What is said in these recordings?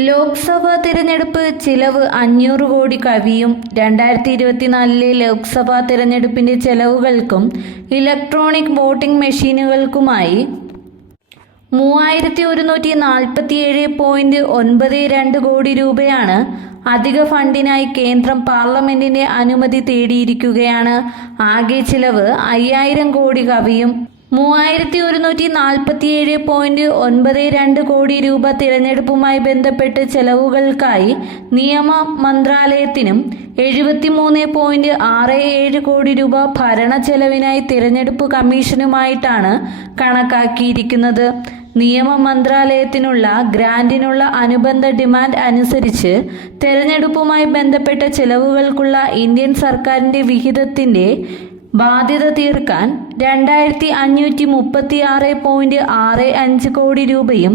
ലോക്സഭാ തിരഞ്ഞെടുപ്പ് ചിലവ് 500 കോടി കവിയും. 2024 ലോക്സഭാ തിരഞ്ഞെടുപ്പിന്റെ ചെലവുകൾക്കും ഇലക്ട്രോണിക് വോട്ടിംഗ് മെഷീനുകൾക്കുമായി 3147.92 കോടി രൂപയാണ്. അധിക ഫണ്ടിനായി കേന്ദ്രം പാർലമെന്റിന്റെ അനുമതി തേടിയിരിക്കുകയാണ്. ആകെ ചിലവ് 5000 കോടി കവിയും. 3147.92 കോടി രൂപ തിരഞ്ഞെടുപ്പുമായി ബന്ധപ്പെട്ട് ചെലവുകൾക്കായി നിയമ മന്ത്രാലയത്തിനും 73.67 കോടി രൂപ ഭരണ ചെലവിനായി തിരഞ്ഞെടുപ്പ് കമ്മീഷനുമായിട്ടാണ് കണക്കാക്കിയിരിക്കുന്നത്. നിയമ മന്ത്രാലയത്തിനുള്ള ഗ്രാന്റിനുള്ള അനുബന്ധ ഡിമാൻഡ് അനുസരിച്ച് തെരഞ്ഞെടുപ്പുമായി ബന്ധപ്പെട്ട ചെലവുകൾക്കുള്ള ഇന്ത്യൻ സർക്കാരിന്റെ വിഹിതത്തിന്റെ ബാധ്യത തീർക്കാൻ 2536.65 കോടി രൂപയും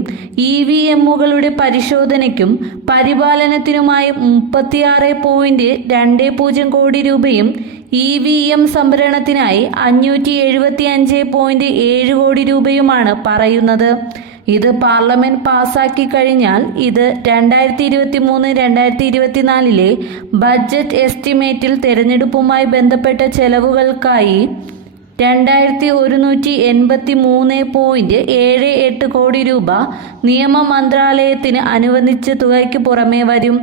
EVMകളുടെ പരിശോധനയ്ക്കും പരിപാലനത്തിനുമായി 36.20 കോടി രൂപയും EVM സംഭരണത്തിനായി 575.7 കോടി രൂപയുമാണ് പറയുന്നത്. ഇത് പാർലമെന്റ് പാസാക്കി കഴിഞ്ഞാൽ ഇത് 2023-2024 ബഡ്ജറ്റ് എസ്റ്റിമേറ്റിൽ തെരഞ്ഞെടുപ്പുമായി ബന്ധപ്പെട്ട ചെലവുകൾക്കായി 2183.78 കോടി രൂപ നിയമ മന്ത്രാലയത്തിന് അനുവദിച്ച തുകയ്ക്ക് പുറമേ വരും.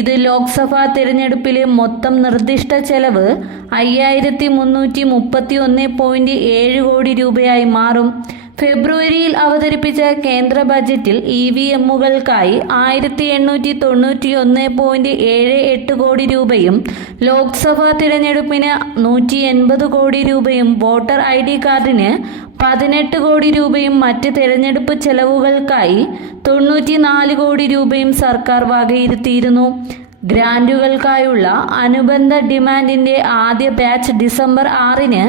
ഇത് ലോക്സഭാ തിരഞ്ഞെടുപ്പിലെ മൊത്തം നിർദ്ദിഷ്ട ചെലവ് 5331.7 കോടി രൂപയായി മാറും. ഫെബ്രുവരിയിൽ അവതരിപ്പിച്ച കേന്ദ്ര ബജറ്റിൽ EVMകൾക്കായി 1891.78 കോടി രൂപയും ലോക്സഭാ തിരഞ്ഞെടുപ്പിന് 180 കോടി രൂപയും വോട്ടർ ID കാർഡിന് 18 കോടി രൂപയും മറ്റ് തിരഞ്ഞെടുപ്പ് ചെലവുകൾക്കായി 94 കോടി രൂപയും സർക്കാർ വകയിരുത്തിയിരുന്നു. ഗ്രാന്റുകൾക്കായുള്ള അനുബന്ധ ഡിമാൻഡിന്റെ ആദ്യ ബാച്ച് ഡിസംബർ 6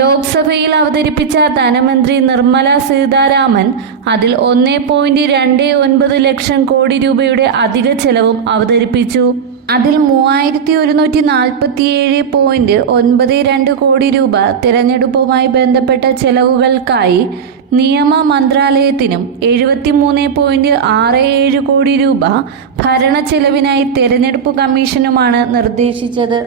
ലോക്സഭയിൽ അവതരിപ്പിച്ച ധനമന്ത്രി നിർമ്മല സീതാരാമൻ അതിൽ 1.29 ലക്ഷം കോടി രൂപയുടെ അധിക ചെലവും അവതരിപ്പിച്ചു. അതിൽ 3147.92 കോടി രൂപ തിരഞ്ഞെടുപ്പുമായി ബന്ധപ്പെട്ട ചെലവുകൾക്കായി നിയമ മന്ത്രാലയത്തിനും 73.67 കോടി രൂപ ഭരണ ചെലവിനായി തെരഞ്ഞെടുപ്പ് കമ്മീഷനുമാണ് നിർദ്ദേശിച്ചത്.